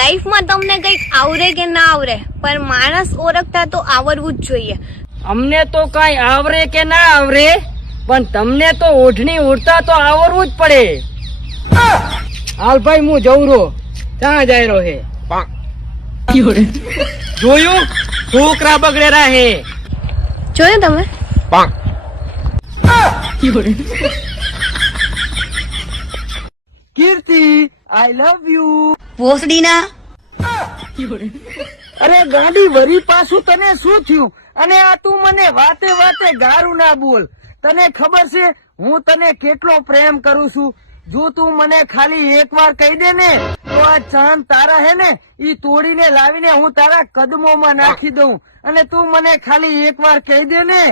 લાઈફમાં તમને કંઈક આવરે કે ના આવરે પણ માણસ ઓળખતા તો આવડવું જ જોઈએ. અમને તો કઈ આવરે કે ના આવરે પણ તમને તો ઓઢણી ઉડતા તો આવડવું જ પડે. હાલ ભાઈ હું જઉં રો ક્યાં જાય રહ્યો હે. જોયું? છોકરા બગડેરા હે. જોયું તમે? કીર્તિ આઈ લવ યુ ભોસડીના? અરે ગાડી વરી પાછું તને શું થયું? અને આ તું મને વાતે વાતે ગારું ના બોલ. તને ખબર છે, હું તને કેટલો પ્રેમ કરું છું. જો તું મને ખાલી એક વાર કહી દે ને, તો આ ચાંદ તારા હે ને, ઈ તોડીને લાવીને હું તારા કદમોમાં નાખી દઉં. અને તું મને ખાલી એક વાર કહી દે ને,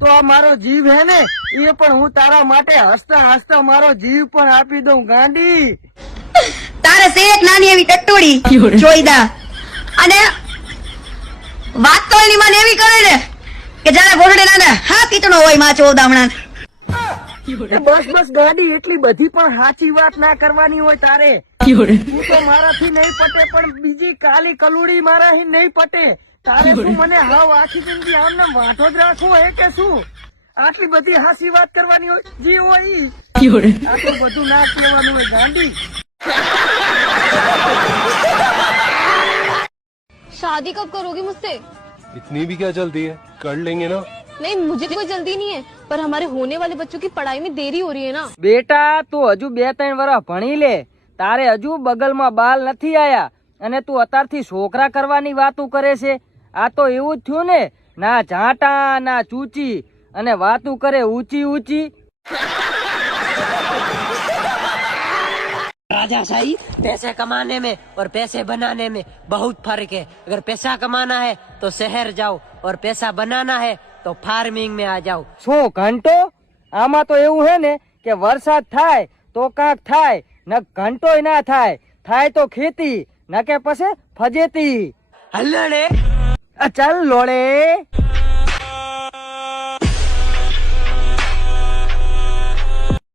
તો આ મારો જીવ હે ને, એ પણ હું તારા માટે હસતા હસતા મારો જીવ પણ આપી દઉં, ગાંડી. છે એક નાની એવી ટટ્ટોડી જોઈદા. અને વાત તો એની મને એવી કરે ને કે જાણે ગોરડે નાના હા કીટનો હોયમાં ચોદામણા બસ બસ ગાડી એટલી બધી પણ સાચી વાત ના કરવાની હોય તારે. તું તો મારાથી નહીં પટે પણ બીજી કાલી કલુડી મારાથી નહીં પટે તારે શું મને હાવ આખી જિંદગી આમને વાંધો જ રાખવો હે કે શું? આટલી બધી હાસી વાત કરવાની હોય જી હોય. આટલું બધું ના કહેવાનું હોય ગાંડી. शादी कब करोगी मुझसे इतनी भी क्या चलती है कर लेंगे ना नहीं मुझे कोई जल्दी नहीं है पर हमारे होने वाले बच्चों की पढ़ाई में देरी हो रही है ना બેટા તું હજુ બે ત્રણ વર્ષ ભણી લે તારે હજુ બગલમાં બાલ નથી આયા અને તું અત્યારથી છોકરા કરવાની વાતું કરે છે આ તો એવું જ થયું ને ના ઝાંટા ના ચૂચી અને વાતું કરે ઊંચી ઊંચી राजा शाही पैसे कमाने में और पैसे बनाने में बहुत फर्क है अगर पैसा कमाना है तो शहर जाओ और पैसा बनाना है तो फार्मिंग में आ जाओ શું ઘંટો આમાં તો એવું હે ને કે વરસાદ થાય તો કાંક થાય ન ઘંટોય ના થાય થાય તો ખેતી ન કે પછી ફજેતી हल्लड़े આ ચાલ લોડે